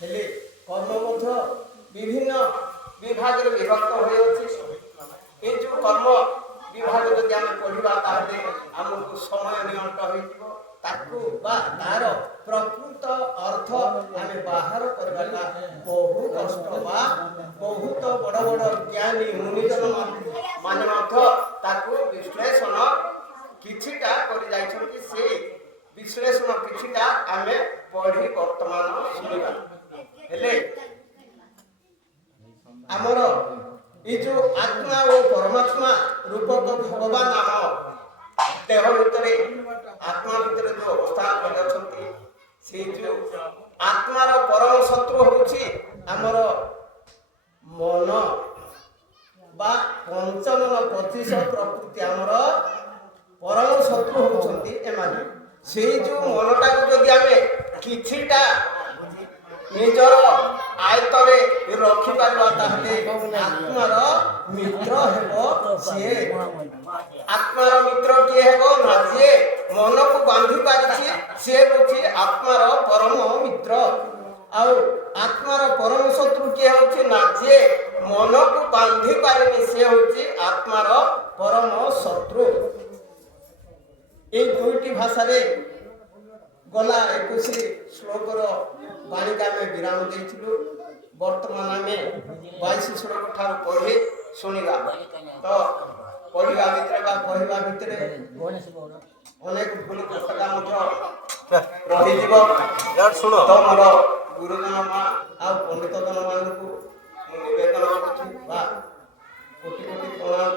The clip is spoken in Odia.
ହେଲେ କର୍ମ ମଧ୍ୟ ବିଭିନ୍ନ ବିଭାଗରେ ବିଭକ୍ତ ହୋଇଅଛି। ଏ ଯେଉଁ କର୍ମ ବିଭାଗ ଯଦି ଆମେ ପଢ଼ିବା ତାହେଲେ ଆମକୁ ସମୟ ନିଅଣ୍ଟ ହୋଇଯିବ। ତାକୁ ବା ତାର ପ୍ରକୃତ ଅର୍ଥ ଆମେ ବାହାର କରିବାଟା ବହୁ କଷ୍ଟ ବା ବହୁତ ବଡ଼ ବଡ଼ ଜ୍ଞାନୀ ମୁନିଜନ ମାନେ ମଧ୍ୟ ତାକୁ ବିଶ୍ଳେଷଣ କିଛିଟା କରି ଯାଇଛନ୍ତି। ସେ ବିଶ୍ଳେଷଣ କିଛିଟା ଆମେ ପଢ଼ି ବର୍ତ୍ତମାନ ଶୁଣିବା। ହେଲେ ଆମର ଏ ଯେଉଁ ଆତ୍ମା ଓ ପରମାତ୍ମା ରୂପକ ଭଗବାନ ଆମ ଦେହ ଭିତରେ ଆତ୍ମା ଭିତରେ ଯେଉଁ ଅବସ୍ଥାନ କରିଅଛନ୍ତି, ସେଇ ଯେଉଁ ଆତ୍ମାର ପରମ ଶତ୍ରୁ ହେଉଛି ଆମର ମନ ବା 55% ପ୍ରକୃତି ଆମର ପରମ ଶତ୍ରୁ ହେଉଛନ୍ତି ଏମାନେ। ସେଇ ଯେଉଁ ମନଟାକୁ ଯଦି ଆମେ କିଛିଟା ନିଜର ଆୟତ୍ତରେ ରଖିପାରିବା ତାହେଲେ ଆତ୍ମାର ମିତ୍ର ହେବ ସିଏ। ଆତ୍ମାର ମିତ୍ର କିଏ ହେବ ନା ଯିଏ ମନକୁ ବାନ୍ଧି ପାରିଛି ସିଏ ହେଉଛି ଆତ୍ମାର ପରମ ମିତ୍ର। ଆଉ ଆତ୍ମାର ପରମ ଶତ୍ରୁ କିଏ ହେଉଛି ନା ଯିଏ ମନକୁ ବାନ୍ଧି ପାରିନି ସିଏ ହେଉଛି ଆତ୍ମାର ପରମ ଶତ୍ରୁ। এই দুইটি ভাষাରେ গলা 21 শ্লোকর বাণীকে আমি বিরাম দিয়েছিলু। বর্তমান আমি 22 শ্লোক ঠার পড়ি শুনিবা। তো পড়িবা ভিতরে বা কহিবা ভিতরে অনেক ভুল কথা মধ্য রহিଯିବ। তো ମୋର ଗୁରୁଜନ ମା ଆଉ ପଣ୍ଡିତଜନ ମାନଙ୍କୁ ମୁଁ ନିବେଦନ କରୁଛି ବା କୋଟି କୋଟି ପ୍ରଣାମ।